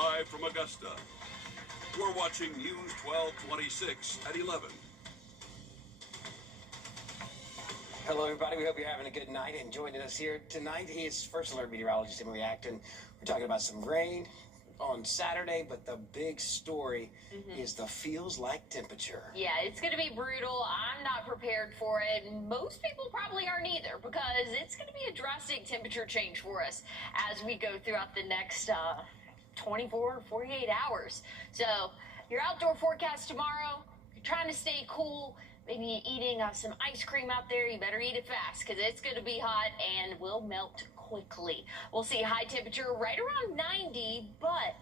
Live from Augusta, we're watching News 1226 at 11. Hello, everybody. We hope you're having a good night. And joining us here tonight is First Alert meteorologist Emily Acton. We're talking about some rain on Saturday, but the big story is the feels like temperature. Yeah, it's going to be brutal. I'm not prepared for it. Most people probably aren't either, because it's going to be a drastic temperature change for us as we go throughout the next 24, 48 hours. So your outdoor forecast tomorrow, you're trying to stay cool, maybe eating some ice cream out there, you better eat it fast because it's going to be hot and will melt quickly. We'll see high temperature right around 90, but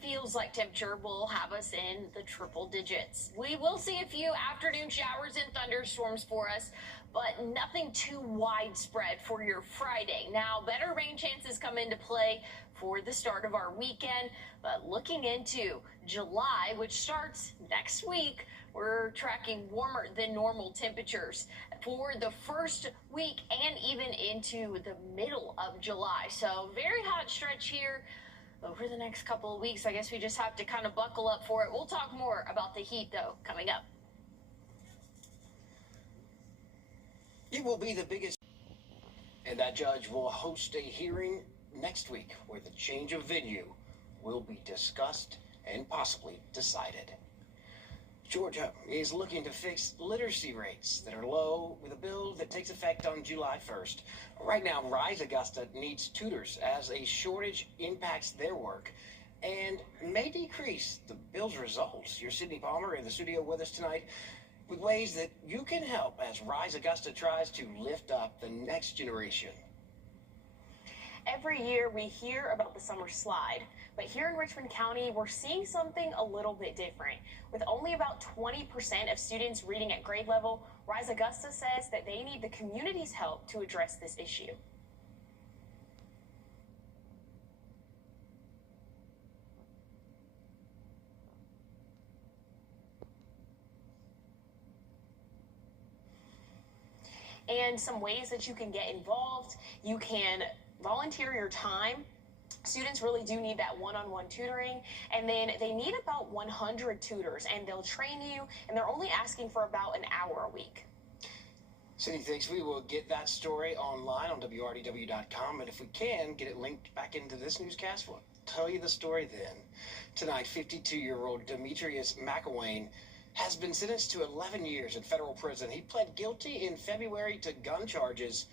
feels like temperature will have us in the triple digits. We will see a few afternoon showers and thunderstorms for us, but nothing too widespread for your Friday. Now, better rain chances come into play for the start of our weekend, but looking into July, which starts next week, we're tracking warmer than normal temperatures for the first week and even into the middle of July. So very hot stretch here over the next couple of weeks. I guess we just have to kind of buckle up for it. We'll talk more about the heat, though, coming up. It will be the biggest, and that judge will host a hearing next week where the change of venue will be discussed and possibly decided. Georgia is looking to fix literacy rates that are low with a bill that takes effect on July 1st. Right now, Rise Augusta needs tutors as a shortage impacts their work and may decrease the bill's results. Here's Sydney Palmer in the studio with us tonight with ways that you can help as Rise Augusta tries to lift up the next generation. Every year we hear about the summer slide, but here in Richmond County, we're seeing something a little bit different. With only about 20% of students reading at grade level, Rise Augusta says that they need the community's help to address this issue. And some ways that you can get involved: you can volunteer your time. Students really do need that one-on-one tutoring, and then they need about 100 tutors, and they'll train you, and they're only asking for about an hour a week. Sydney, thanks. We will get that story online on Wrdw.com, and if we can, get it linked back into this newscast, we'll tell you the story then. Tonight, 52-year-old Demetrius McElwain has been sentenced to 11 years in federal prison. He pled guilty in February to gun charges,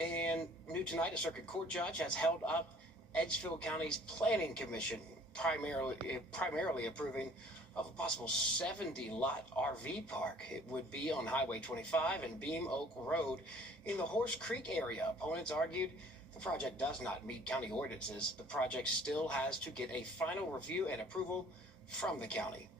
and new tonight, a circuit court judge has held up Edgefield County's Planning Commission, primarily approving of a possible 70-lot RV park. It would be on Highway 25 and Beam Oak Road in the Horse Creek area. Opponents argued the project does not meet county ordinances. The project still has to get a final review and approval from the county.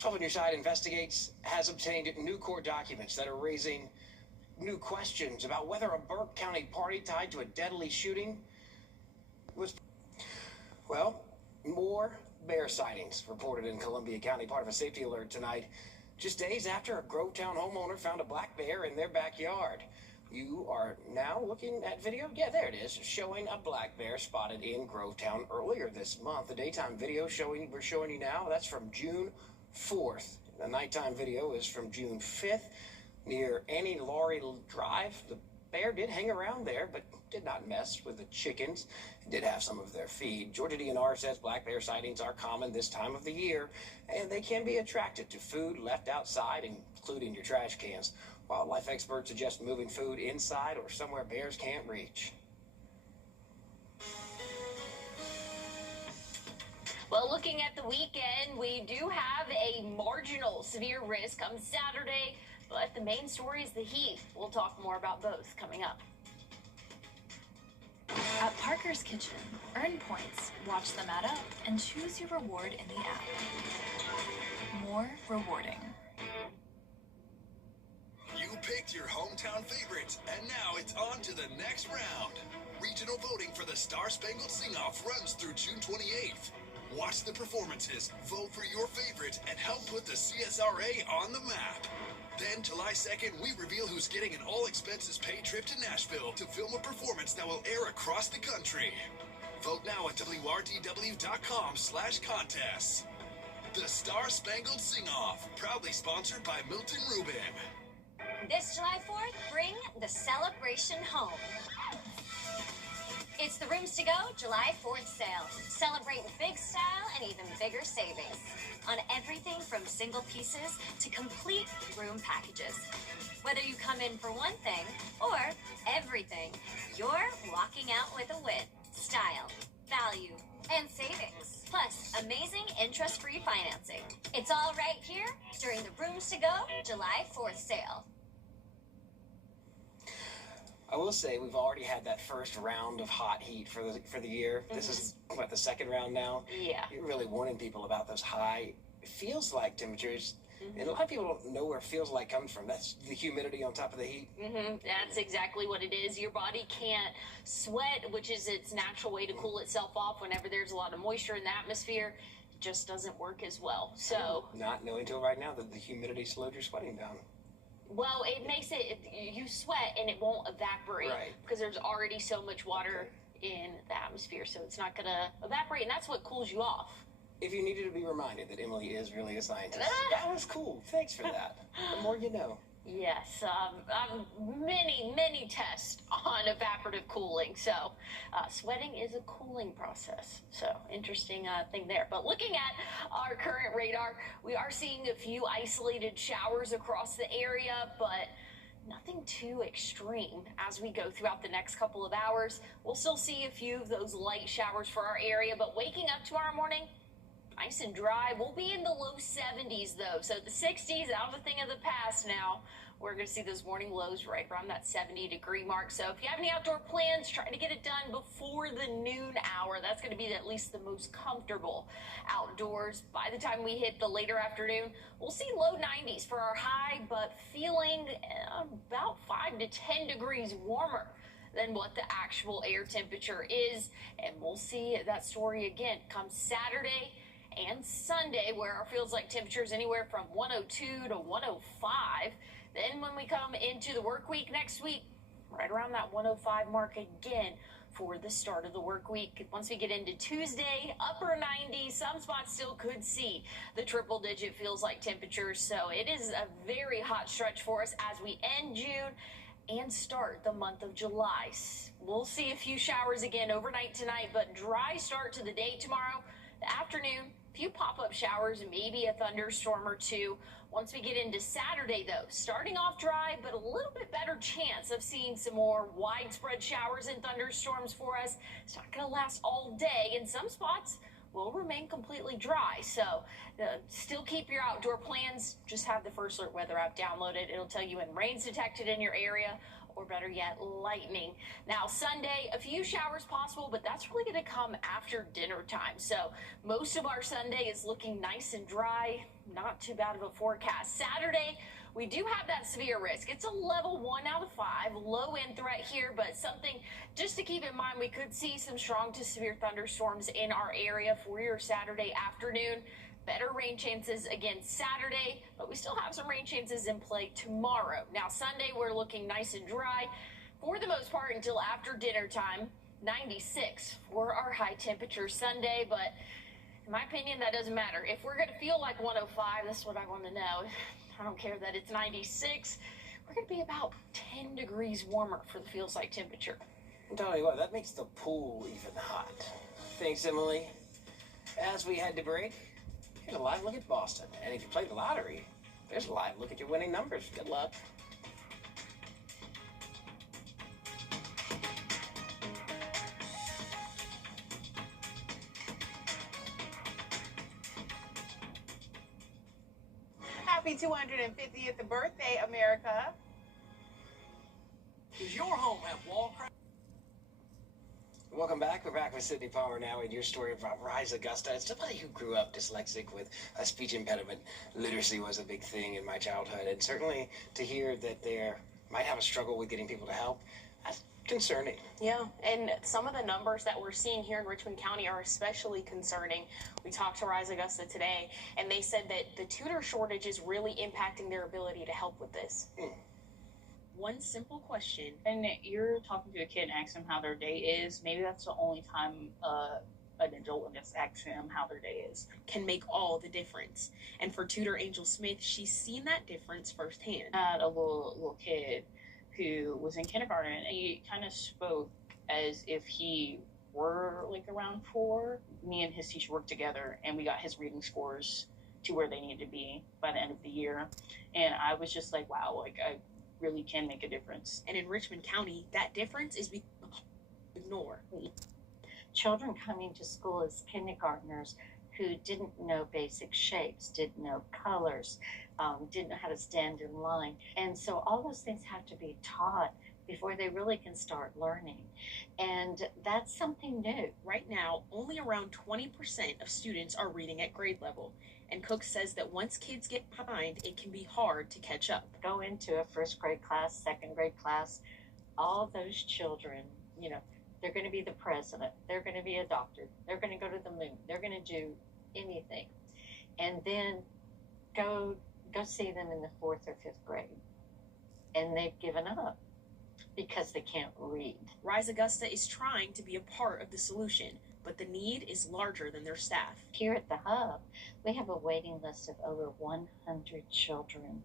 12 on Your Side Investigates has obtained new court documents that are raising new questions about whether a Burke County party tied to a deadly shooting was... Well, more bear sightings reported in Columbia County, part of a safety alert tonight, just days after a Grovetown homeowner found a black bear in their backyard. You are now looking at video? Yeah, there it is, showing a black bear spotted in Grovetown earlier this month. The daytime video we're showing you now, that's from June 4th. The nighttime video is from June 5th near Annie Laurie Drive. The bear did hang around there, but did not mess with the chickens. It did have some of their feed. Georgia DNR says black bear sightings are common this time of the year, and they can be attracted to food left outside, including your trash cans. Wildlife experts suggest moving food inside or somewhere bears can't reach. Well, looking at the weekend, we do have a marginal severe risk on Saturday, but the main story is the heat. We'll talk more about both coming up. At Parker's Kitchen, earn points, watch them add up, and choose your reward in the app. More rewarding. You picked your hometown favorites, and now it's on to the next round. Regional voting for the Star Spangled Sing-Off runs through June 28th. Watch the performances, vote for your favorite, and help put the CSRA on the map. Then, July 2nd, we reveal who's getting an all-expenses-paid trip to Nashville to film a performance that will air across the country. Vote now at WRDW.com/contests. The Star Spangled Sing-Off, proudly sponsored by Milton Rubin. This July 4th, bring the celebration home. It's the Rooms to Go July 4th sale. Celebrate with big style and even bigger savings on everything from single pieces to complete room packages. Whether you come in for one thing or everything, you're walking out with a win. Style, value, and savings. Plus, amazing interest-free financing. It's all right here during the Rooms to Go July 4th sale. I will say we've already had that first round of hot heat for the year. This is what, the second round now. Yeah. You're really warning people about those high feels like temperatures. And a lot of people don't know where feels like comes from. That's the humidity on top of the heat. That's exactly what it is. Your body can't sweat, which is its natural way to cool itself off whenever there's a lot of moisture in the atmosphere. It just doesn't work as well. So, not knowing until right now that the humidity slowed your sweating down. well, it makes it, you sweat and it won't evaporate Right. because there's already so much water in the atmosphere. So it's not going to evaporate, and that's what cools you off. If you needed to be reminded that Emily is really a scientist, that was cool. Thanks for that. The more you know. Yes, many tests on evaporative cooling. So, sweating is a cooling process. So, interesting thing there. But looking at our current radar, we are seeing a few isolated showers across the area, but nothing too extreme as we go throughout the next couple of hours. We'll still see a few of those light showers for our area, but waking up tomorrow morning, nice and dry. We'll be in the low 70s though. So the 60s, that was a thing of the past now. We're going to see those morning lows right around that 70-degree mark. So if you have any outdoor plans, try to get it done before the noon hour. That's going to be at least the most comfortable outdoors. By the time we hit the later afternoon, we'll see low 90s for our high, but feeling about 5 to 10 degrees warmer than what the actual air temperature is. And we'll see that story again come Saturday and Sunday, where our feels like temperatures anywhere from 102 to 105. Then when we come into the work week next week, right around that 105 mark again for the start of the work week. Once we get into Tuesday, upper 90s, some spots still could see the triple-digit feels like temperatures. So it is a very hot stretch for us as we end June and start the month of July. We'll see a few showers again overnight tonight, but dry start to the day tomorrow. The afternoon, few pop-up showers, maybe a thunderstorm or two. Once we get into Saturday, though, starting off dry, but a little bit better chance of seeing some more widespread showers and thunderstorms for us. It's not going to last all day, and some spots will remain completely dry. So still keep your outdoor plans. Just have the First Alert Weather app downloaded. It'll tell you when rain's detected in your area, or better yet, lightning. Now, Sunday, a few showers possible, but that's really going to come after dinner time. So most of our Sunday is looking nice and dry. Not too bad of a forecast. Saturday, we do have that severe risk. It's a level 1 out of 5, low end threat here, but something just to keep in mind, we could see some strong to severe thunderstorms in our area for your Saturday afternoon. Better rain chances again Saturday, but we still have some rain chances in play tomorrow. Now, Sunday, we're looking nice and dry for the most part until after dinner time. 96 for our high temperature Sunday, but in my opinion, that doesn't matter. If we're going to feel like 105, that's what I want to know. I don't care that it's 96. We're going to be about 10 degrees warmer for the feels like temperature. I'll tell you what, that makes the pool even hot. Thanks, Emily. As we head to break, here's a live look at Boston. And if you play the lottery, there's a live look at your winning numbers. Good luck. Happy 250th birthday, America. Does your home have wall crack? Welcome back. We're back with Sydney Palmer now with your story about Rise Augusta. As somebody who grew up dyslexic with a speech impediment, literacy was a big thing in my childhood. And certainly to hear that they might have a struggle with getting people to help, that's concerning. Yeah, and some of the numbers that we're seeing here in Richmond County are especially concerning. We talked to Rise Augusta today, and they said that the tutor shortage is really impacting their ability to help with this. one simple question. And you're talking to a kid and asking them how their day is. Maybe that's the only time an adult would just ask them how their day is. Can make all the difference. And for tutor Angel Smith, she's seen that difference firsthand. I had a little kid who was in kindergarten, and he kind of spoke as if he were like around 4. Me and his teacher worked together, and we got his reading scores to where they needed to be by the end of the year. And I was just like, wow, like I really can make a difference. And in Richmond County, that difference is ignore. Children coming to school as kindergartners who didn't know basic shapes, didn't know colors, didn't know how to stand in line. And so all those things have to be taught before they really can start learning. And that's something new. Right now, only around 20% of students are reading at grade level. And Cook says that once kids get behind, it can be hard to catch up. Go into a first grade class, second grade class, all those children, you know, they're going to be the president, they're going to be a doctor, they're going to go to the moon, they're going to do anything. And then go see them in the 4th or 5th grade. And they've given up because they can't read. Rise Augusta is trying to be a part of the solution, but the need is larger than their staff. Here at the Hub, we have a waiting list of over 100 children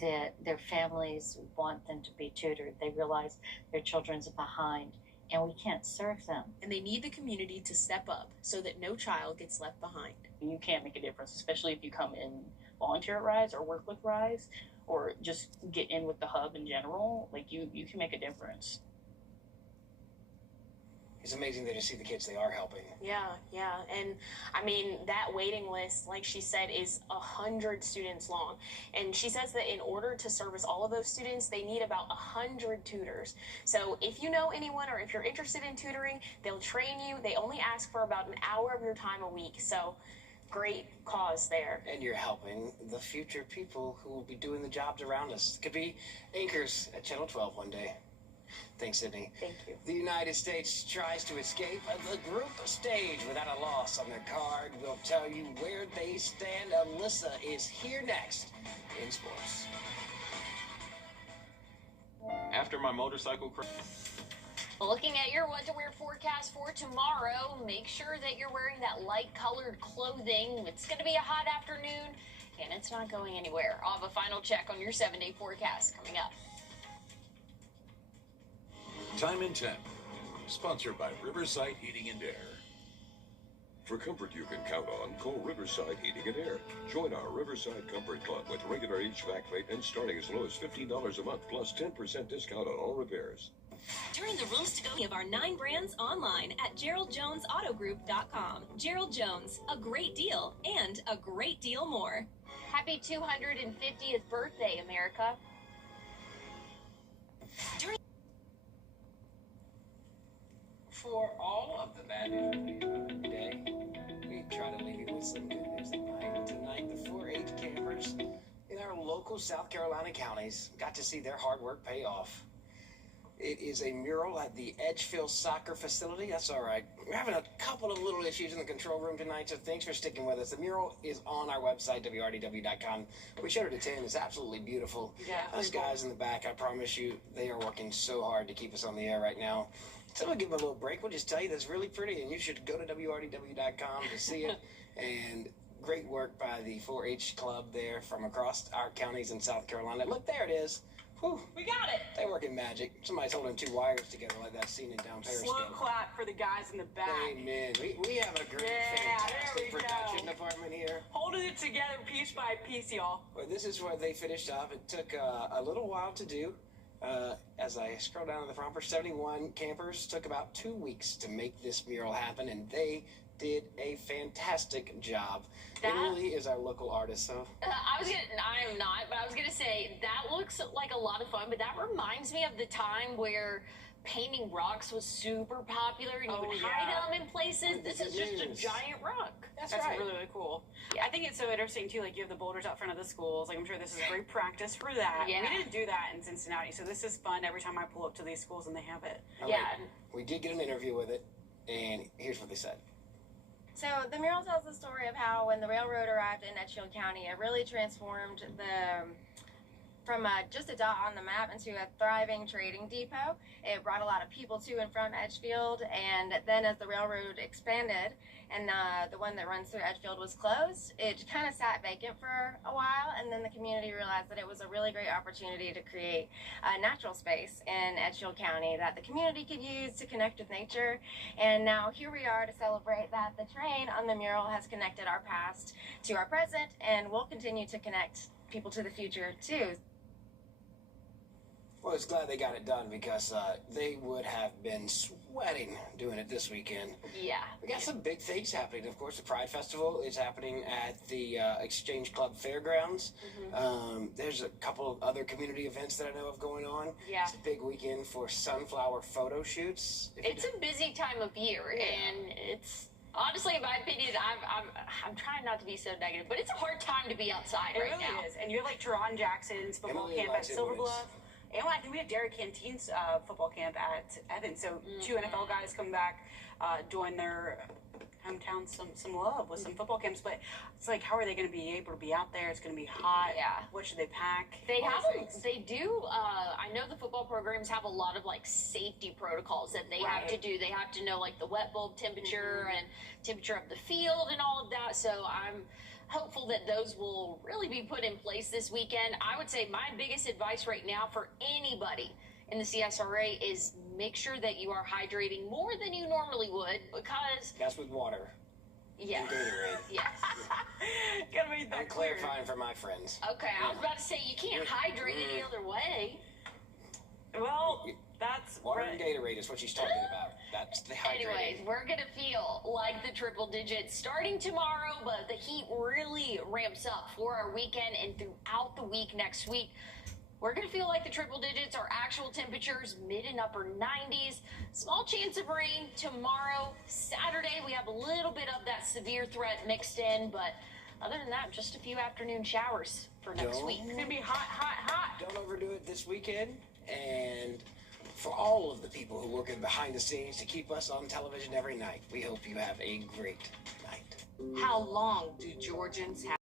that their families want them to be tutored. They realize their children's behind, and we can't serve them. And they need the community to step up so that no child gets left behind. You can't make a difference, especially if you come and volunteer at Rise or work with Rise or just get in with the Hub in general. Like you can make a difference. It's amazing that you see the kids they are helping. Yeah. And I mean, that waiting list, like she said, is 100 students long. And she says that in order to service all of those students, they need about 100 tutors. So if you know anyone or if you're interested in tutoring, they'll train you. They only ask for about an hour of your time a week. So great cause there. And you're helping the future people who will be doing the jobs around us. Could be anchors at Channel 12 one day. Thanks, Sydney. Thank you. The United States tries to escape the group stage without a loss on their card. We'll tell you where they stand. Alyssa is here next in sports. After my motorcycle crash. Looking at your what to wear forecast for tomorrow, make sure that you're wearing that light colored clothing. It's going to be a hot afternoon, and it's not going anywhere. I'll have a final check on your 7-day forecast coming up. Time in 10. Sponsored by Riverside Heating and Air. For comfort you can count on, call Riverside Heating and Air. Join our Riverside Comfort Club with regular HVAC rate and starting as low as $15 a month plus 10% discount on all repairs. During the rooms to go of our 9 brands online at GeraldJonesAutoGroup.com. Gerald Jones, a great deal and a great deal more. Happy 250th birthday, America. For all of the bad news today, we try to leave you with some good news tonight. Tonight, the 4-H campers in our local South Carolina counties got to see their hard work pay off. It is a mural at the Edgefield Soccer Facility. That's all right. We're having a couple of little issues in the control room tonight, so thanks for sticking with us. The mural is on our website, Wrdw.com. We showed it at 10. It's absolutely beautiful. Yeah. Those guys in the back, I promise you, they are working so hard to keep us on the air right now. So we'll give them a little break. We'll just tell you that's really pretty, and you should go to Wrdw.com to see it. And great work by the 4-H club there from across our counties in South Carolina. Look, there it is. Whew. We got it. They working magic. Somebody's holding 2 wires together like that scene in Down Periscope. Slow clap for the guys in the back. Amen. We have a great, fantastic production department here. Holding it together piece by piece, y'all. Well, this is where they finished off. It took a little while to do. As I scroll down to the front, for 71 campers, took about 2 weeks to make this mural happen, and they did a fantastic job. Emily is our local artist, so. I am not, but I was going to say, that looks like a lot of fun, but that reminds me of the time where painting rocks was super popular, and you would hide them in places. This is just a giant rock. That's right. Really, really cool. Yeah. I think it's so interesting, too, like, you have the boulders out front of the schools. Like, I'm sure this is great practice for that. Yeah. We didn't do that in Cincinnati, so this is fun every time I pull up to these schools and they have it. We did get an interview with it, and here's what they said. So the mural tells the story of how when the railroad arrived in Edgefield County, it really transformed from just a dot on the map into a thriving trading depot. It brought a lot of people to and from Edgefield, and then as the railroad expanded and the one that runs through Edgefield was closed, it kind of sat vacant for a while, and then the community realized that it was a really great opportunity to create a natural space in Edgefield County that the community could use to connect with nature. And now here we are to celebrate that the train on the mural has connected our past to our present, and will continue to connect people to the future too. Well, it's glad they got it done because they would have been sweating doing it this weekend. Yeah. We got some big things happening. Of course, the Pride Festival is happening at the Exchange Club Fairgrounds. There's a couple of other community events that I know of going on. Yeah. It's a big weekend for sunflower photo shoots. It's a busy time of year, and it's honestly, in my opinion, I'm trying not to be so negative, but it's a hard time to be outside right now. It really is. And you're like Teron Jackson's football camp at Silver Bluff. And I think we have Derek Canteen's football camp at Evans. So two NFL guys come back, doing their hometown some love with some football camps. But it's like, how are they going to be able to be out there? It's going to be hot. Yeah. What should they pack? They do. I know the football programs have a lot of like safety protocols that they have to do. They have to know like the wet bulb temperature and temperature of the field and all of that. So I'm hopeful that those will really be put in place this weekend. I would say my biggest advice right now for anybody in the CSRA is make sure that you are hydrating more than you normally would, because that's with water. Yes. And Gatorade. Yes. Gotta make that I'm clear. clarifying for my friends. Okay, I was about to say you can't hydrate any other way. Well, that's water and Gatorade is what she's talking about. That's the hydrating. Anyways, we're gonna feel like the triple digits starting tomorrow, but the heat really ramps up for our weekend and throughout the week next week. We're gonna feel like the triple digits. Our actual temperatures mid and upper 90s. Small chance of rain tomorrow. Saturday we have a little bit of that severe threat mixed in, but other than that, just a few afternoon showers for next week. It's gonna be hot, hot, hot. Don't overdo it this weekend. And for all of the people who work in behind the scenes to keep us on television every night, we hope you have a great night. How long do Georgians have